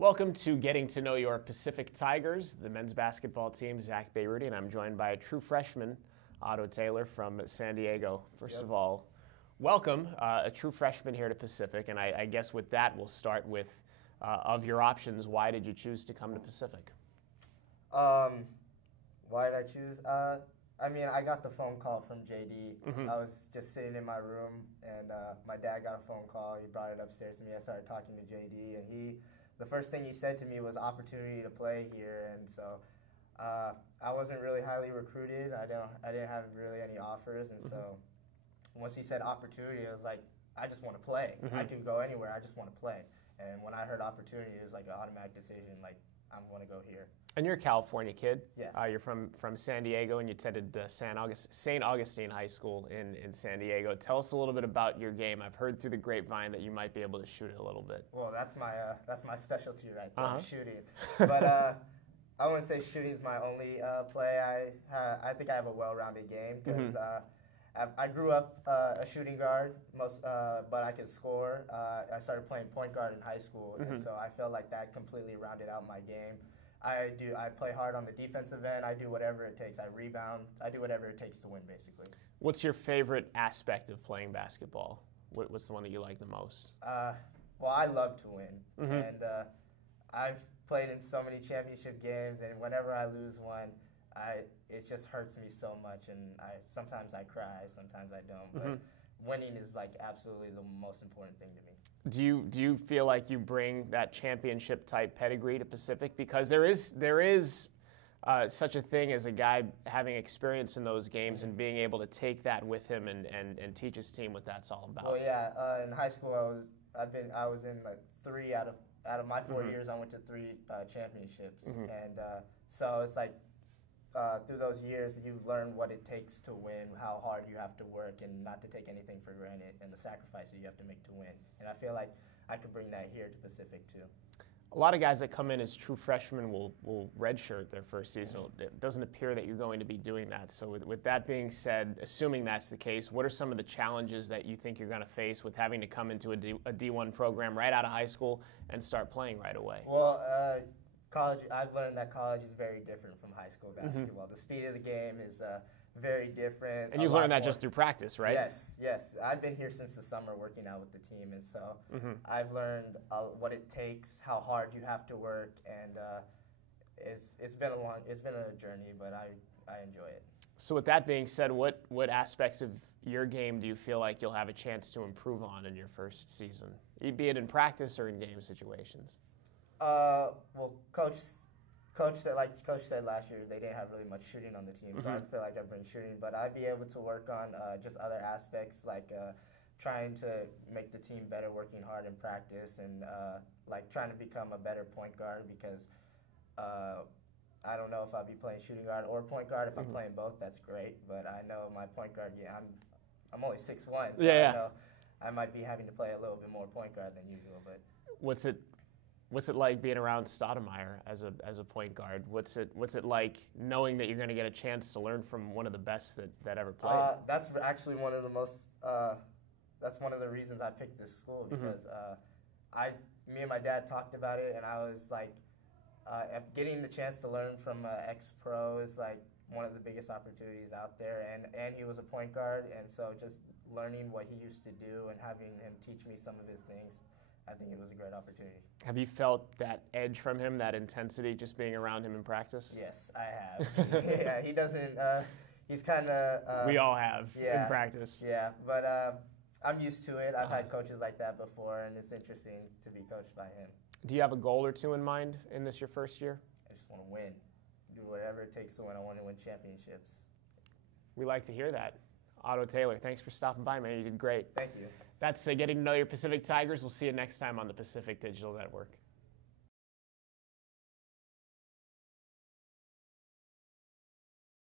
Welcome to Getting to Know Your Pacific Tigers, the men's basketball team, Zack Bayrouty, and I'm joined by a true freshman, Otto Taylor from San Diego. First of all, welcome, a true freshman here to Pacific, and I guess with that we'll start with, of your options, why did you choose to come to Pacific? Why did I choose? I got the phone call from JD. I was just sitting in my room, and my dad got a phone call. He brought it upstairs to me. I started talking to JD, and the first thing he said to me was opportunity to play here, and so I wasn't really highly recruited. I didn't have really any offers, and so once he said opportunity, I was like, I just want to play. I can go anywhere. I just want to play. And when I heard opportunity, it was like an automatic decision. Like, I'm going to go here. And you're a California kid. Yeah. You're from San Diego, and you attended St. Augustine High School in San Diego. Tell us a little bit about your game. I've heard through the grapevine that you might be able to shoot it a little bit. Well, that's my specialty right there, shooting. But I wouldn't say shooting is my only play. I think I have a well-rounded game because I grew up a shooting guard, but I could score. I started playing point guard in high school, and so I felt like that completely rounded out my game. I play hard on the defensive end. I do whatever it takes. I rebound. I do whatever it takes to win, basically. What's your favorite aspect of playing basketball? What's the one that you like the most? Well, I love to win, and I've played in so many championship games, and whenever I lose one, it just hurts me so much, and sometimes I cry, sometimes I don't. But winning is like absolutely the most important thing to me. Do you feel like you bring that championship type pedigree to Pacific? Because there is such a thing as a guy having experience in those games and being able to take that with him and teach his team what that's all about. Well, yeah. In high school, I was in like 3 out of my 4 years. I went to 3 championships, and so it's like. Through those years, you learn what it takes to win, how hard you have to work, and not to take anything for granted, and the sacrifices you have to make to win. And I feel like I could bring that here to Pacific too. A lot of guys that come in as true freshmen will redshirt their first season. It doesn't appear that you're going to be doing that. So with that being said, assuming that's the case, what are some of the challenges that you think you're going to face with having to come into a D1 program right out of high school and start playing right away? Well, college. I've learned that college is very different from high school basketball. The speed of the game is very different. And you've learned that just through practice, right? Yes. I've been here since the summer working out with the team, and so I've learned what it takes, how hard you have to work, and it's been a journey, but I enjoy it. So with that being said, what aspects of your game do you feel like you'll have a chance to improve on in your first season, be it in practice or in game situations? Well, Coach said last year, they didn't have really much shooting on the team, so I feel like I bring shooting. But I'd be able to work on just other aspects, like trying to make the team better, working hard in practice, and like trying to become a better point guard because I don't know if I'll be playing shooting guard or point guard. If I'm playing both, that's great. But I know my point guard, I'm only 6'1", so I know I might be having to play a little bit more point guard than usual. But What's it like being around Stoudemire as a point guard? What's it like knowing that you're going to get a chance to learn from one of the best that ever played? That's actually one of the most. That's one of the reasons I picked this school because me and my dad talked about it, and I was like, getting the chance to learn from ex-pro is like one of the biggest opportunities out there, and he was a point guard, and so just learning what he used to do and having him teach me some of his things. I think it was a great opportunity. Have you felt that edge from him, that intensity, just being around him in practice? Yes, I have. Yeah, he doesn't. He's kind of. We all have in practice. Yeah, but I'm used to it. I've had coaches like that before, and it's interesting to be coached by him. Do you have a goal or two in mind in this your first year? I just want to win. Do whatever it takes to win. I want to win championships. We like to hear that. Otto Taylor, thanks for stopping by, man. You did great. Thank you. That's Getting to Know Your Pacific Tigers. We'll see you next time on the Pacific Digital Network.